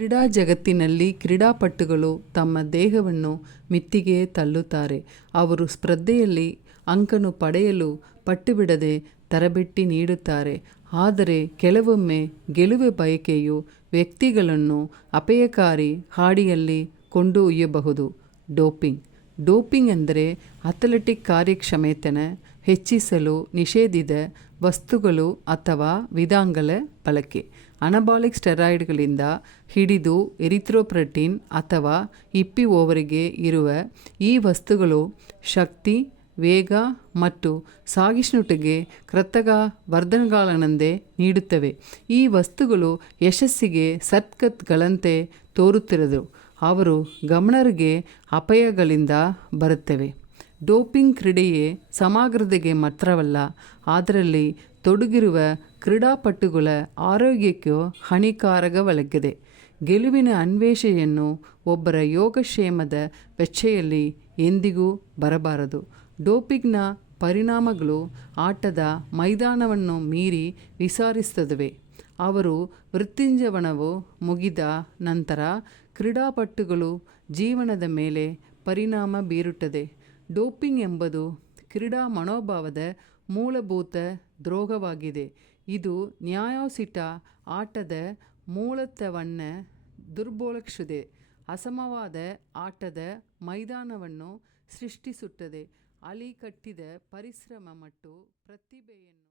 ಕ್ರೀಡಾ ಜಗತ್ತಿನಲ್ಲಿ ಕ್ರೀಡಾಪಟುಗಳು ತಮ್ಮ ದೇಹವನ್ನು ಮಿತಿಗೆ ತಳ್ಳುತ್ತಾರೆ. ಅವರು ಸ್ಪರ್ಧೆಯಲ್ಲಿ ಅಂಕನ್ನು ಪಡೆಯಲು ಪಟ್ಟುಬಿಡದೆ ತರಬೇತಿ ನೀಡುತ್ತಾರೆ. ಆದರೆ ಕೆಲವೊಮ್ಮೆ ಗೆಲುವು ಬಯಕೆಯು ವ್ಯಕ್ತಿಗಳನ್ನು ಅಪಾಯಕಾರಿ ಹಾದಿಯಲ್ಲಿ ಕೊಂಡೊಯ್ಯಬಹುದು. ಡೋಪಿಂಗ್ ಎಂದರೆ ಅಥ್ಲೆಟಿಕ್ ಕಾರ್ಯಕ್ಷಮತೆಯನ್ನು ಹೆಚ್ಚಿಸಲು ನಿಷೇಧಿತ ವಸ್ತುಗಳು ಅಥವಾ ವಿಧಾನಗಳ ಬಳಕೆ. ಅನಬಾಲಿಕ್ ಸ್ಟೆರಾಯ್ಡ್ಗಳಿಂದ ಹಿಡಿದು ಎರಿಥ್ರೋಪೊಯೆಟಿನ್ ಅಥವಾ ಹಿಪ್ಪಿಯೋವರೆಗೆ ಇರುವ ಈ ವಸ್ತುಗಳು ಶಕ್ತಿ, ವೇಗ ಮತ್ತು ಸಹಿಷ್ಣುತೆಗೆ ಕೃತಕ ವರ್ಧಕಗಳನ್ನೇ ನೀಡುತ್ತವೆ. ಈ ವಸ್ತುಗಳು ಯಶಸ್ಸಿಗೆ ಶಾರ್ಟ್ಕಟ್ಗಳಂತೆ ತೋರುತ್ತಿದ್ದರೂ ಅವು ಗಮನಾರ್ಹ ಅಪಾಯಗಳಿಂದ ಬರುತ್ತವೆ. ಡೋಪಿಂಗ್ ಕ್ರೀಡೆಯ ಸಮಗ್ರತೆಗೆ ಮಾತ್ರವಲ್ಲ, ಅದರಲ್ಲಿ ತೊಡಗಿರುವ ಕ್ರೀಡಾಪಟುಗಳ ಆರೋಗ್ಯಕ್ಕೂ ಹಾನಿಕಾರಕವಾಗಿದೆ. ಗೆಲುವಿನ ಅನ್ವೇಷಣೆಯನ್ನು ಒಬ್ಬರ ಯೋಗಕ್ಷೇಮದ ವೆಚ್ಚದಲ್ಲಿ ಎಂದಿಗೂ ಬರಬಾರದು. ಡೋಪಿಂಗ್ನ ಪರಿಣಾಮಗಳು ಆಟದ ಮೈದಾನವನ್ನು ಮೀರಿ ವಿಸ್ತರಿಸುತ್ತವೆ. ಅವರ ವೃತ್ತಿಜೀವನವು ಮುಗಿದ ನಂತರ ಕ್ರೀಡಾಪಟುಗಳ ಜೀವನದ ಮೇಲೆ ಪರಿಣಾಮ ಬೀರುತ್ತದೆ. ಡೋಪಿಂಗ್ ಎಂಬುದು ಕ್ರೀಡಾ ಮನೋಭಾವದ ಮೂಲಭೂತ ದ್ರೋಹವಾಗಿದೆ. ಇದು ನ್ಯಾಯೋಚಿತ ಆಟದ ಮೂಲತತ್ವವನ್ನು ದುರ್ಬಲಗೊಳಿಸುತ್ತದೆ, ಅಸಮವಾದ ಆಟದ ಮೈದಾನವನ್ನು ಸೃಷ್ಟಿಸುತ್ತದೆ, ಅಳಿಕಟ್ಟಿದ ಪರಿಶ್ರಮ ಮತ್ತು ಪ್ರತಿಭೆಯನ್ನು